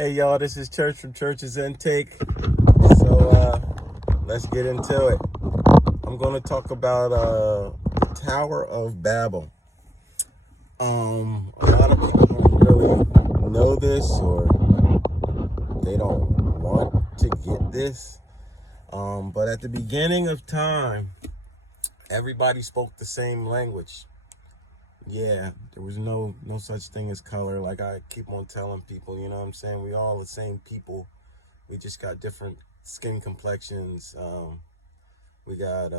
Hey y'all, this is Church from Church's Intake. So let's get into it. I'm going to talk about the Tower of Babel. A lot of people don't really know this, or they don't want to get this. But at the beginning of time, everybody spoke the same language. Yeah, there was no such thing as color. Like I keep on telling people, you know what I'm saying? We all the same people. We just got different skin complexions. We got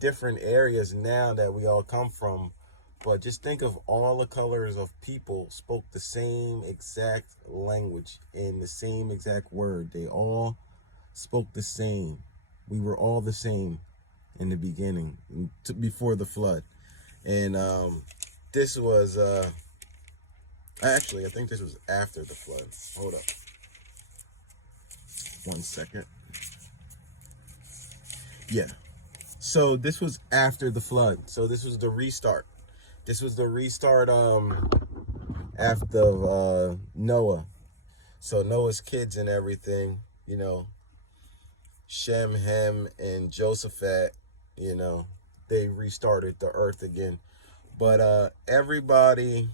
different areas now that we all come from. But just think of all the colors of people spoke the same exact language in the same exact word. They all spoke the same. We were all the same in the beginning, before the flood. And this was, actually, I think this was after the flood. Hold up. 1 second. Yeah. So this was after the flood. So this was the restart. This was the restart after Noah. So Noah's kids and everything, you know, Shem, Ham, and Josaphat, you know, they restarted the earth again. But everybody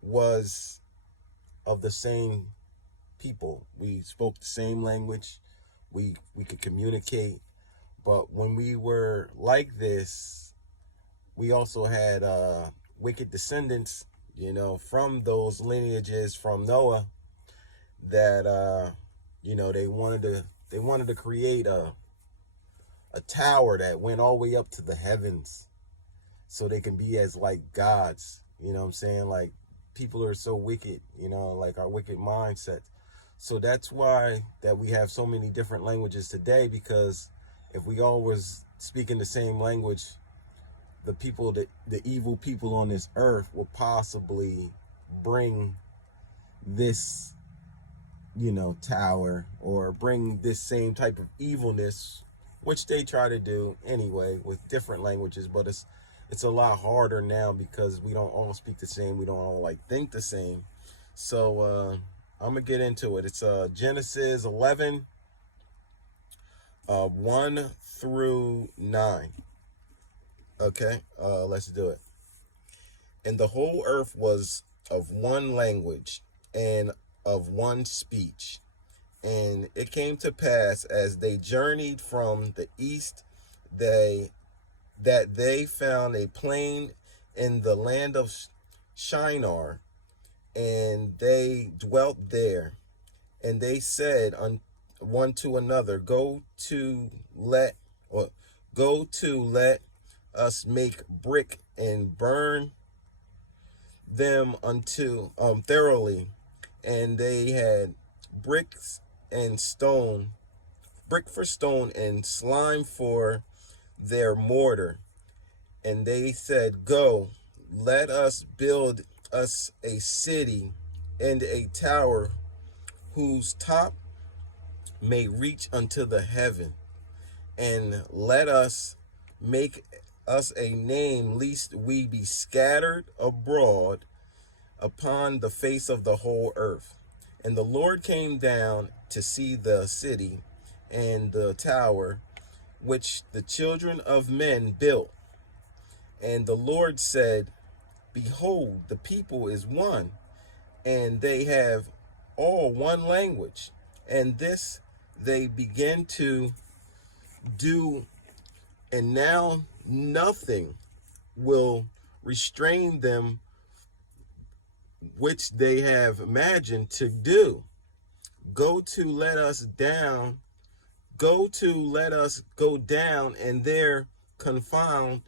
was of the same people. We spoke the same language. We could communicate. But when we were like this, we also had wicked descendants, you know, from those lineages from Noah that you know, they wanted to create a tower that went all the way up to the heavens so they can be as like gods. You know what I'm saying? Like, people are so wicked, you know, like our wicked mindset. So that's why that we have so many different languages today, because if we all was speaking the same language, the people, the evil people on this earth will possibly bring this, you know, tower, or bring this same type of evilness, which they try to do anyway with different languages. But it's a lot harder now because we don't all speak the same. We don't all like think the same. So I'm gonna get into it. It's Genesis 11, 1 through 9. Okay, let's do it. And the whole earth was of one language and of one speech. And it came to pass, as they journeyed from the east, that they found a plain in the land of Shinar, and they dwelt there. And they said one to another, Go to let us make brick and burn them unto thoroughly. And they had bricks and stone, brick for stone, and slime for their mortar. And they said, Go, let us build us a city and a tower whose top may reach unto the heaven, and let us make us a name, lest we be scattered abroad upon the face of the whole earth. And the Lord came down to see the city and the tower which the children of men built. And the Lord said, Behold, the people is one, and they have all one language. And this they begin to do, and now nothing will restrain them which they have imagined to do. Go to let us go down, and there confine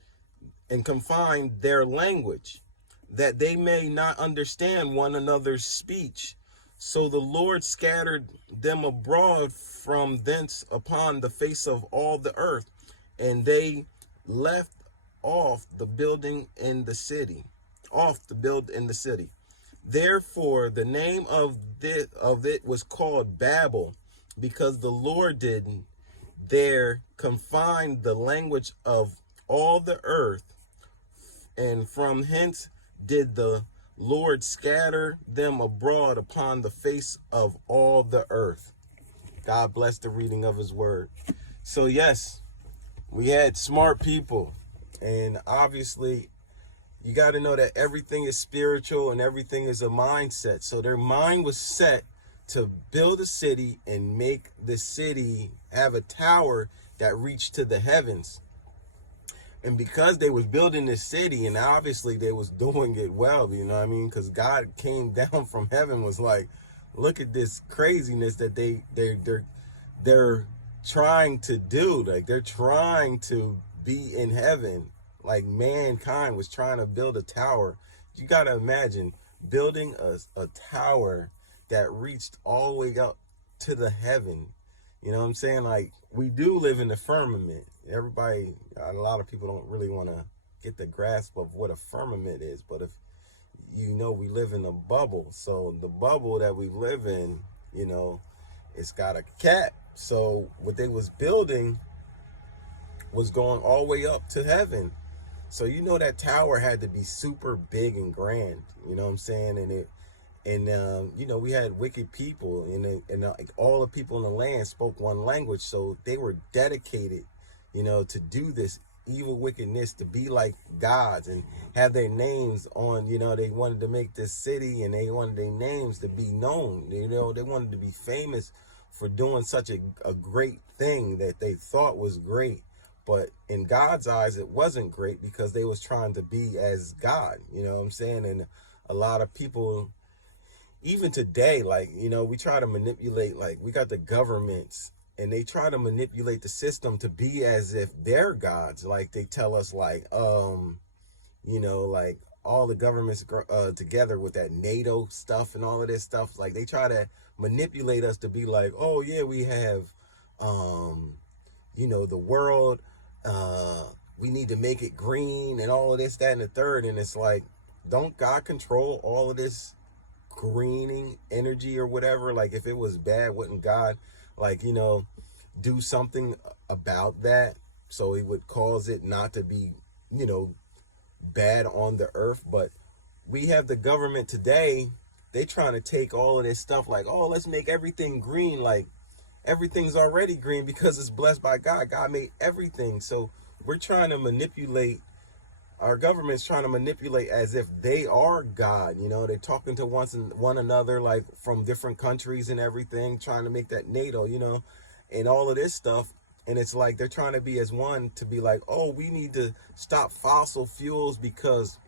their language, that they may not understand one another's speech. So the Lord scattered them abroad from thence upon the face of all the earth, and they left off the building in the city. Therefore, the name of it was called Babel, because the Lord did there confine the language of all the earth, and from hence did the Lord, scatter them abroad upon the face of all the earth. God bless the reading of his word. So yes, we had smart people, and obviously you got to know that everything is spiritual and everything is a mindset. So their mind was set to build a city and make the city have a tower that reached to the heavens. And because they was building this city, and obviously they was doing it well, you know what I mean? Because God came down from heaven, was like, look at this craziness that they're trying to do. Like, they're trying to be in heaven. Like, mankind was trying to build a tower. You got to imagine building a tower that reached all the way up to the heaven. You know what I'm saying? Like, we do live in the firmament. Everybody, a lot of people don't really want to get the grasp of what a firmament is. But if you know, we live in a bubble. So the bubble that we live in, you know, it's got a cap. So what they was building was going all the way up to heaven. So you know that tower had to be super big and grand. You know what I'm saying? You know, we had wicked people, and all the people in the land spoke one language. So they were dedicated, you know, to do this evil wickedness, to be like gods and have their names on, you know, they wanted to make this city and they wanted their names to be known. You know, they wanted to be famous for doing such a great thing that they thought was great. But in God's eyes, it wasn't great because they was trying to be as God, you know what I'm saying? And a lot of people, even today, like, you know, we try to manipulate, like, we got the governments and they try to manipulate the system to be as if they're gods. Like, they tell us, like, you know, like, all the governments together with that NATO stuff and all of this stuff, like, they try to manipulate us to be like, oh yeah, we have, you know, the world, we need to make it green and all of this, that, and the third. And it's like, don't God control all of this greening energy or whatever? Like, if it was bad, wouldn't God, like, you know, do something about that so he would cause it not to be, you know, bad on the earth? But we have the government today, they trying to take all of this stuff like, oh, let's make everything green. Like, everything's already green because it's blessed by God. God made everything. So we're trying to manipulate, our government's trying to manipulate as if they are God. You know, they're talking to one another, like, from different countries and everything, trying to make that NATO, you know, and all of this stuff. And it's like they're trying to be as one, to be like, oh, we need to stop fossil fuels because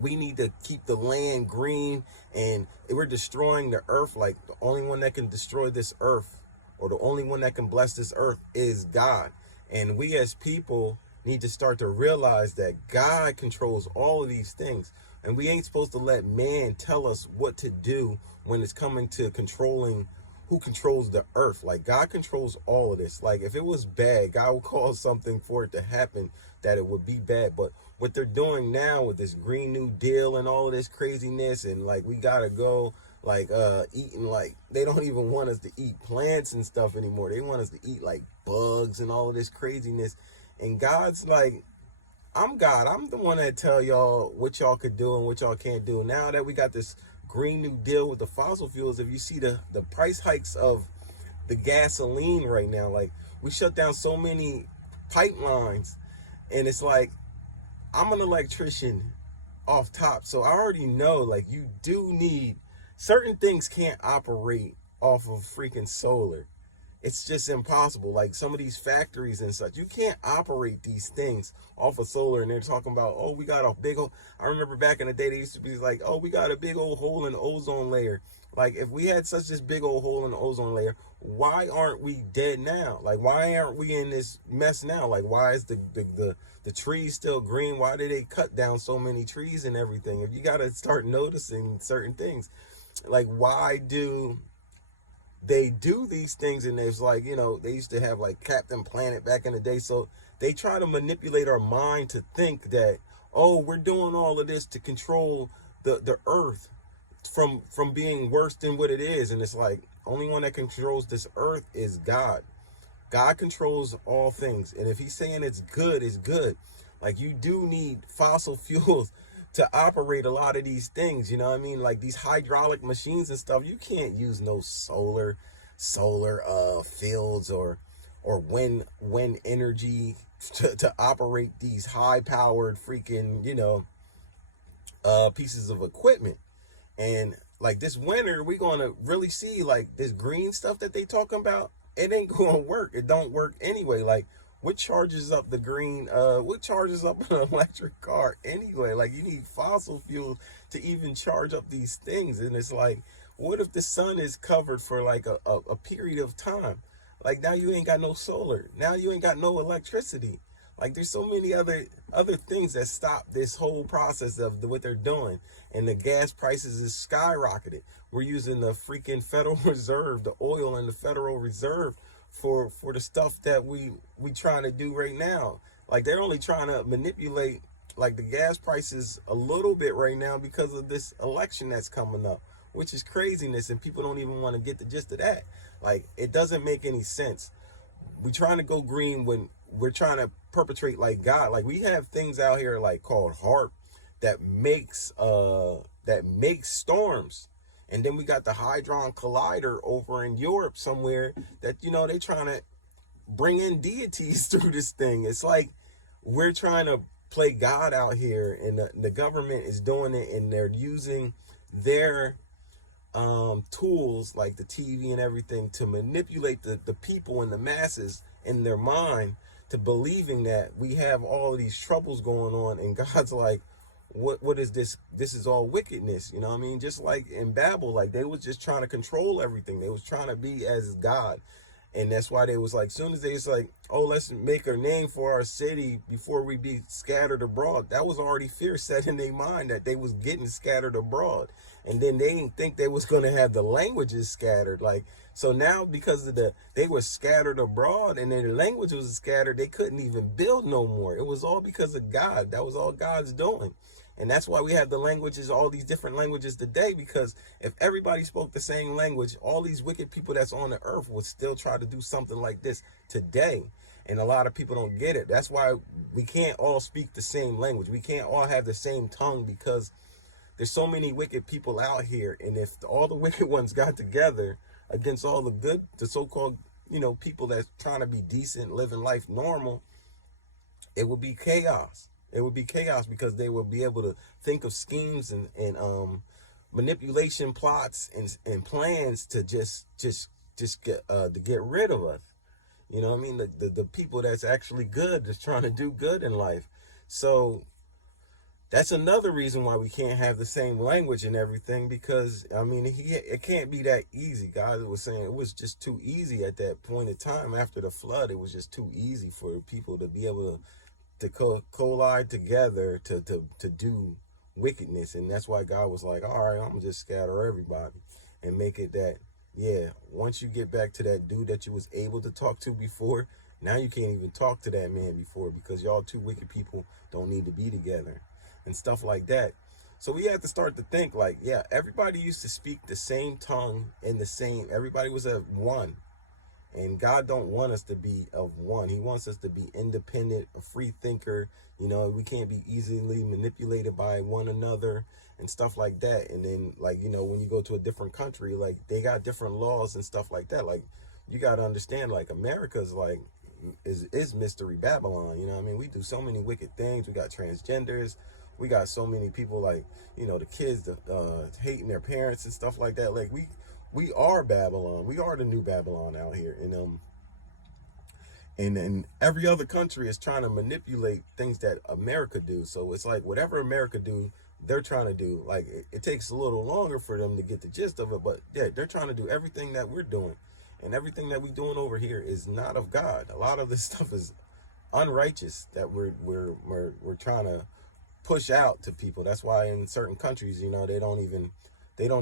we need to keep the land green, and we're destroying the earth. Like, the only one that can destroy this earth, or the only one that can bless this earth, is God. And we as people need to start to realize that God controls all of these things. And we ain't supposed to let man tell us what to do when it's coming to controlling who controls the earth. Like, God controls all of this. Like, if it was bad, God would cause something for it to happen that it would be bad. But what they're doing now with this Green New Deal and all of this craziness, and like, we gotta go, like, eating, like, they don't even want us to eat plants and stuff anymore. They want us to eat like bugs and all of this craziness. And God's like, I'm God. I'm the one that tell y'all what y'all could do and what y'all can't do. Now that we got this Green New Deal with the fossil fuels, if you see the price hikes of the gasoline right now, like, we shut down so many pipelines, and it's like, I'm an electrician off top, so I already know, like, you do need, certain things can't operate off of freaking solar. It's just impossible. Like, some of these factories and such, you can't operate these things off of solar. And they're talking about, oh, we got a big old, I remember back in the day, they used to be like, oh, we got a big old hole in the ozone layer. Like, if we had such this big old hole in the ozone layer, why aren't we dead now? Like, why aren't we in this mess now? Like, why is the trees still green? Why did they cut down so many trees and everything? If you got to start noticing certain things, like, why do they do these things? And it's like, you know, they used to have like Captain Planet back in the day. So they try to manipulate our mind to think that, oh, we're doing all of this to control the earth from being worse than what it is. And it's like, only one that controls this earth is God. God controls all things. And if he's saying it's good, it's good. Like, you do need fossil fuels to operate a lot of these things. You know what I mean? Like these hydraulic machines and stuff, you can't use no solar fields or wind energy to operate these high powered freaking, pieces of equipment. And like this winter, we're gonna really see like this green stuff that they talking about. It ain't gonna work. It don't work anyway. Like what charges up the green? What charges up an electric car anyway? Like you need fossil fuels to even charge up these things. And it's like, what if the sun is covered for like a period of time? Like now you ain't got no solar. Now you ain't got no electricity. Like there's so many other things that stop this whole process of what they're doing. And the gas prices is skyrocketed. We're using the freaking Federal Reserve, the oil in the Federal Reserve for the stuff that we trying to do right now. Like they're only trying to manipulate like the gas prices a little bit right now because of this election that's coming up, which is craziness, and people don't even want to get the gist of that. Like it doesn't make any sense. We trying to go green when we're trying to perpetrate like God. Like we have things out here like called HARP that makes storms. And then we got the Hadron Collider over in Europe somewhere that, they trying to bring in deities through this thing. It's like we're trying to play God out here, and the government is doing it, and they're using their tools like the TV and everything to manipulate the people and the masses in their mind to believing that we have all of these troubles going on, and God's like, what is this? This is all wickedness. You know what I mean? Just like in Babel, like they was just trying to control everything. They was trying to be as God. And that's why they was like, soon as they was like, oh, let's make a name for our city before we be scattered abroad. That was already fear set in their mind that they was getting scattered abroad. And then they didn't think they was going to have the languages scattered. Like, so now because of they were scattered abroad and their language was scattered, they couldn't even build no more. It was all because of God. That was all God's doing. And that's why we have the languages, all these different languages today, because if everybody spoke the same language, all these wicked people that's on the earth would still try to do something like this today. And a lot of people don't get it. That's why we can't all speak the same language. We can't all have the same tongue, because there's so many wicked people out here. And if all the wicked ones got together against all the good, the so-called, people that's trying to be decent, living life normal, it would be chaos. It would be chaos, because they will be able to think of schemes and manipulation plots and plans to just get rid of us. You know what I mean? The people that's actually good, that's trying to do good in life. So that's another reason why we can't have the same language and everything, because I mean it can't be that easy. God was saying it was just too easy at that point in time after the flood. It was just too easy for people to be able to collide together to do wickedness. And that's why God was like, all right, I'm gonna just scatter everybody and make it that, yeah, once you get back to that dude that you was able to talk to before, now you can't even talk to that man before, because y'all two wicked people don't need to be together and stuff like that. So we have to start to think like, yeah, everybody used to speak the same tongue and everybody was at one. And God don't want us to be of one. He wants us to be independent, a free thinker. We can't be easily manipulated by one another and stuff like that. And then, like, when you go to a different country, like, they got different laws and stuff like that. Like, you got to understand, like, America's, like, is Mystery Babylon. You know what I mean? We do so many wicked things. We got transgenders. We got so many people, like, the kids hating their parents and stuff like that. Like, we are Babylon. We are the new Babylon out here. And every other country is trying to manipulate things that America do. So it's like whatever America do, they're trying to do. Like it takes a little longer for them to get the gist of it, but yeah, they're trying to do everything that we're doing. And everything that we're doing over here is not of God. A lot of this stuff is unrighteous that we're trying to push out to people. That's why in certain countries, they don't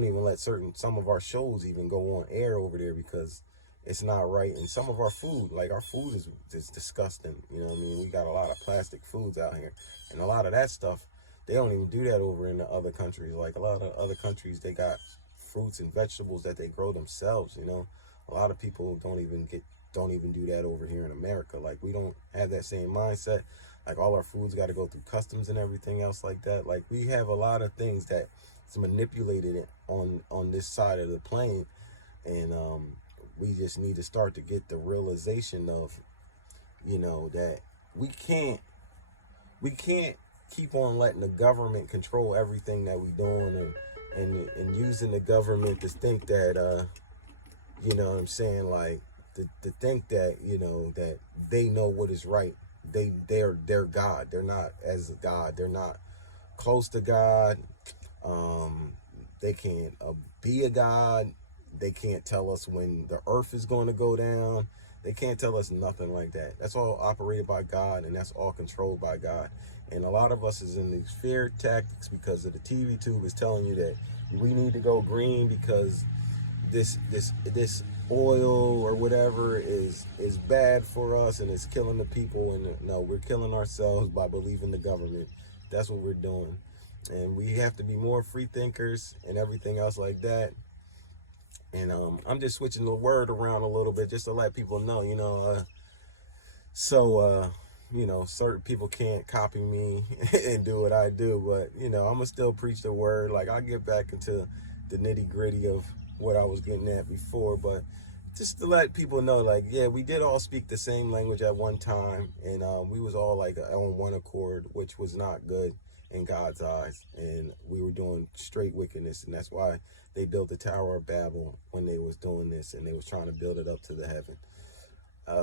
even let some of our shows even go on air over there, because it's not right. And some of our food, like our food is disgusting. You know what I mean? We got a lot of plastic foods out here, and a lot of that stuff, they don't even do that over in the other countries. Like a lot of other countries, they got fruits and vegetables that they grow themselves. A lot of people don't even do that over here in America. Like we don't have that same mindset. Like all our foods got to go through customs and everything else like that. Like we have a lot of things that's manipulated on this side of the plane, and we just need to start to get the realization of, that we can't keep on letting the government control everything that we doing, and using the government to think that you know what I'm saying, like to think that that they know what is right. They're God. They're not as God. They're not close to God. They can't be a God. They can't tell us when the earth is going to go down. They can't tell us nothing like that. That's all operated by God, and that's all controlled by God. And a lot of us is in these fear tactics because of the TV tube is telling you that we need to go green because this oil or whatever is bad for us and it's killing the people. And no, we're killing ourselves by believing the government. That's what we're doing. And we have to be more free thinkers and everything else like that. And I'm just switching the word around a little bit just to let people know, certain people can't copy me and do what I do, but I'm gonna still preach the word. Like I'll get back into the nitty gritty of what I was getting at before, but just to let people know, like, yeah, we did all speak the same language at one time, and we was all like on one accord, which was not good in God's eyes, and we were doing straight wickedness, and that's why they built the Tower of Babel when they was doing this, and they was trying to build it up to the heaven.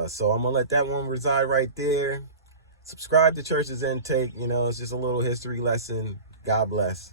So I'm gonna let that one reside right there. Subscribe to Church's Intake. It's just a little history lesson. God bless.